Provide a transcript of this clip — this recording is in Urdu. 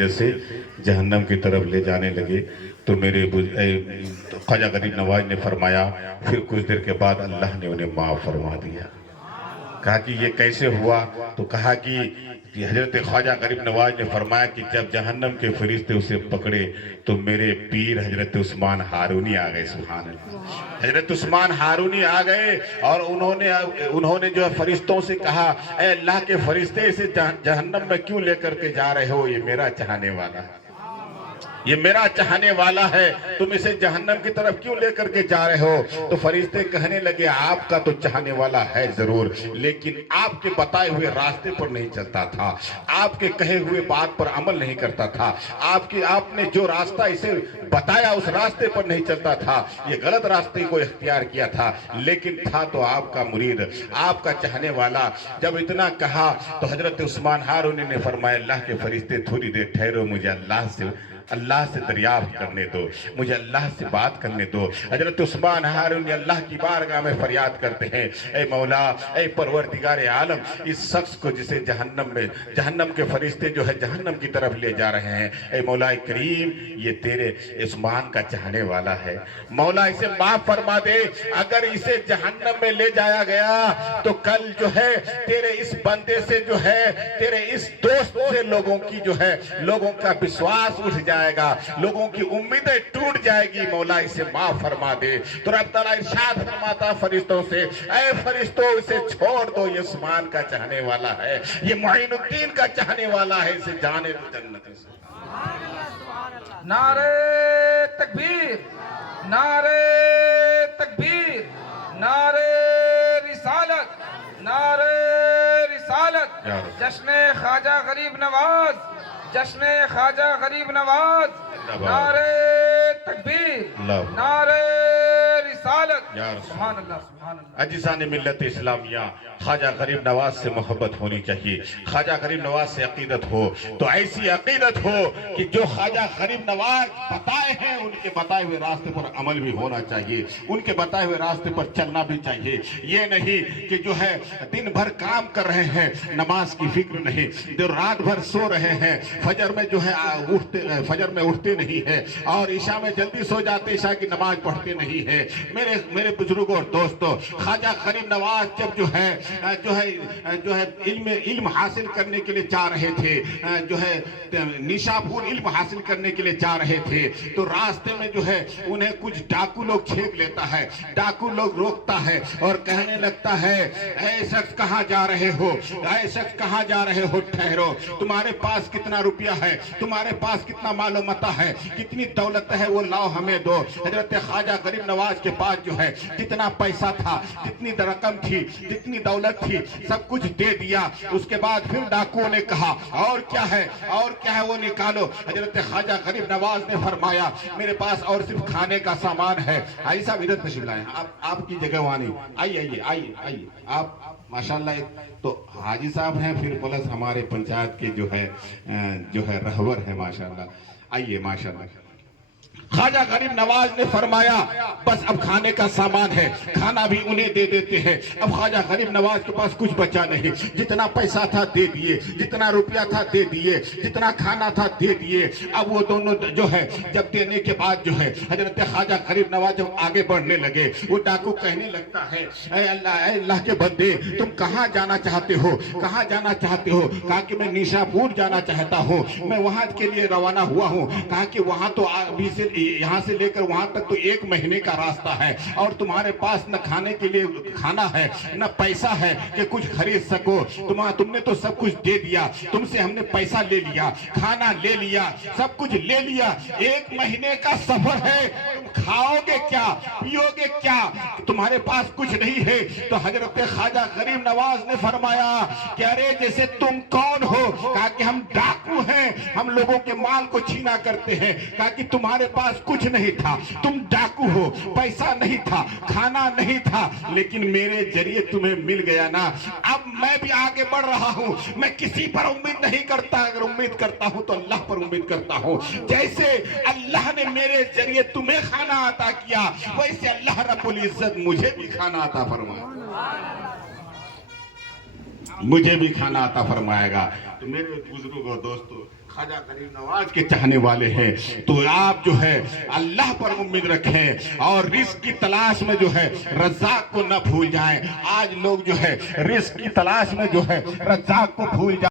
جیسے جہنم کی طرف لے جانے لگے تو میرے خواجہ غریب نواز نے فرمایا، پھر کچھ دیر کے بعد اللہ نے انہیں معاف فرما دیا۔ کہا کہ یہ کیسے ہوا؟ تو کہا کہ حضرت خواجہ غریب نواز نے فرمایا کہ جب جہنم کے فرشتے اسے پکڑے تو میرے پیر حضرت عثمان ہارونی آ گئے۔ سبحان اللہ، حضرت عثمان ہارونی آ گئے اور انہوں نے جو ہے فرشتوں سے کہا، اے اللہ کے فرشتے، اسے جہنم میں کیوں لے کر کے جا رہے ہو؟ یہ میرا چاہنے والا ہے، یہ میرا چاہنے والا ہے، تم اسے جہنم کی طرف کیوں لے کر کے جا رہے ہو؟ تو فرشتے کہنے لگے، آپ کا تو چاہنے والا ہے ضرور، لیکن آپ کے بتائے ہوئے راستے پر نہیں چلتا تھا، آپ کے کہے ہوئے بات پر عمل نہیں کرتا تھا، آپ نے جو راستہ اسے بتایا اس راستے پر نہیں چلتا تھا، یہ غلط راستے کو اختیار کیا تھا، لیکن تھا تو آپ کا مرید، آپ کا چاہنے والا۔ جب اتنا کہا تو حضرت عثمان ہارونی نے فرمایا، اللہ کے فرشتے تھوڑی دیر ٹھہرو، مجھے اللہ سے دریافت کرنے دو، مجھے اللہ سے بات کرنے دو۔ حضرت عثمان ہارونی اللہ کی بارگاہ میں فریاد کرتے ہیں، اے مولا، اے پروردگار عالم، اس شخص کو جسے جہنم کے فرشتے جو ہے جہنم کی طرف لے جا رہے ہیں، اے مولا کریم، یہ تیرے عثمان کا چاہنے والا ہے، مولا اسے معاف فرما دے۔ اگر اسے جہنم میں لے جایا گیا تو کل جو ہے تیرے اس بندے سے جو ہے تیرے اس دوست سے لوگوں کا وشواس اٹھ جائے گا، لوگوں کی امیدیں ٹوٹ جائے گی، مولا اسے معاف فرما دے۔ تو رب تعالیٰ ارشاد فرماتا فرشتوں سے، اے فرشتوں، اسے چھوڑ دو، یہ عثمان کا چاہنے والا ہے، یہ معین الدین کا چاہنے والا ہے، اسے جانے دو جنت سے۔ نعرہ تکبیر، نعرہ تکبیر، نعرہ رسالت، نعرہ رسالت، جشن خواجہ غریب نواز، جشن خواجہ غریب نواز، نعرہ تکبیر، نعرہ رسالت، سبحان اللہ، سبحان اللہ۔ عزیزان ملت اسلامیہ، خواجہ غریب نواز سے محبت ہونی چاہیے، خواجہ غریب نواز سے عقیدت ہو تو ایسی عقیدت ہو کہ جو خواجہ غریب نواز بتائے ہیں ان کے بتائے ہوئے راستے پر عمل بھی ہونا چاہیے، ان کے بتائے ہوئے راستے پر چلنا بھی چاہیے۔ یہ نہیں کہ جو ہے دن بھر کام کر رہے ہیں، نماز کی فکر نہیں، جو رات بھر سو رہے ہیں، فجر میں جو ہے اٹھتے نہیں ہیں، اور عشاء میں جلدی سو جاتے، عشاء کی نماز پڑھتے نہیں ہیں۔ میرے بزرگوں اور دوستوں، خواجہ غریب نواز جب جو ہے علم حاصل کرنے کے لیے جا رہے تھے، جو ہے نیشاپور علم حاصل کرنے کے لیے جا رہے تھے، تو راستے میں جو ہے انہیں کچھ ڈاکو لوگ چھیک لیتا ہے، ڈاکو لوگ روکتا ہے اور کہنے لگتا ہے، اے شخص کہاں جا رہے ہو، اے شخص کہاں جا رہے ہو، ٹھہرو، تمہارے پاس کتنا روپیہ ہے، تمہارے پاس کتنا مال و متاع ہے، کتنی دولت ہے، وہ لاؤ ہمیں دو۔ حضرت خواجہ غریب نواز کے پاس جو ہے جتنا پیسہ تھا، جتنی رقم تھی، جتنی دولت تھی، سب کچھ دے دیا۔ اس کے بعد پھر ڈاکوؤں نے کہا، اور کیا ہے وہ نکالو۔ حضرت خواجہ غریب نواز نے فرمایا، میرے پاس اور صرف کھانے کا سامان ہے۔ حاجی صاحب ادھر تشریف لائیں، آپ کی جگہ وہاں نہیں، آئیے آپ ماشاءاللہ۔ تو حاجی صاحب ہیں، پھر پلس ہمارے پنچایت کے جو ہے رہبر ہیں ماشاءاللہ، آئیے ماشاءاللہ۔ خواجہ غریب نواز نے فرمایا، بس اب کھانے کا سامان ہے، کھانا بھی انہیں دے دیتے ہیں۔ اب خواجہ غریب نواز کے پاس کچھ بچا نہیں، جتنا پیسہ تھا دے دیے، جتنا روپیہ تھا دے دیے، جتنا کھانا تھا دے دیے۔ اب وہ دونوں جو ہے جب دینے کے بعد جو ہے حضرت خواجہ غریب نواز جب آگے بڑھنے لگے، وہ ڈاکو کہنے لگتا ہے، اے اللہ کے بندے، تم کہاں جانا چاہتے ہو، کہاں جانا چاہتے ہو؟ کہا کہ میں نیشاپور جانا چاہتا ہوں، میں وہاں کے لیے روانہ ہوا ہوں۔ کہا کہ وہاں تو ابھی سے یہاں سے لے کر وہاں تک تو 1 مہینے کا راستہ ہے، اور تمہارے پاس نہ کھانے کے لیے کھانا ہے، نہ پیسہ ہے کہ کچھ خرید سکو۔ تم نے تو سب کچھ دے دیا، تم سے ہم نے پیسہ لے لیا، کھانا لے لیا، سب کچھ لے لیا۔ 1 مہینے کا سفر ہے، تم کھاؤ گے کیا، پیو گے کیا، تمہارے پاس کچھ نہیں ہے۔ تو حضرت خواجہ غریب نواز نے فرمایا کہ ارے جیسے تم کون ہو؟ کہا کہ ہم ڈاکو ہیں، ہم لوگوں کے مال کو چھینا کرتے ہیں۔ کہا کہ تمہارے پاس کچھ نہیں تھا، تم ڈاکو ہو، پیسہ نہیں تھا، کھانا نہیں تھا، لیکن میرے ذریعے تمہیں مل گیا نا۔ اب میں بھی آگے بڑھ رہا ہوں، میں کسی پر امید نہیں کرتا، اگر امید کرتا ہوں تو اللہ پر امید کرتا ہوں۔ جیسے اللہ نے میرے ذریعے تمہیں کھانا عطا کیا، ویسے اللہ رب العزت مجھے بھی کھانا عطا فرمائے، مجھے بھی کھانا عطا فرمائے گا۔ تو میرے بزرگوں دوستوں، خواجہ غریب نواز کے چاہنے والے ہیں تو آپ جو ہے اللہ پر امید رکھیں اور رزق کی تلاش میں جو ہے رزاق کو نہ بھول جائیں. آج لوگ جو ہے رزق کی تلاش میں جو ہے رزاق کو بھول جائیں.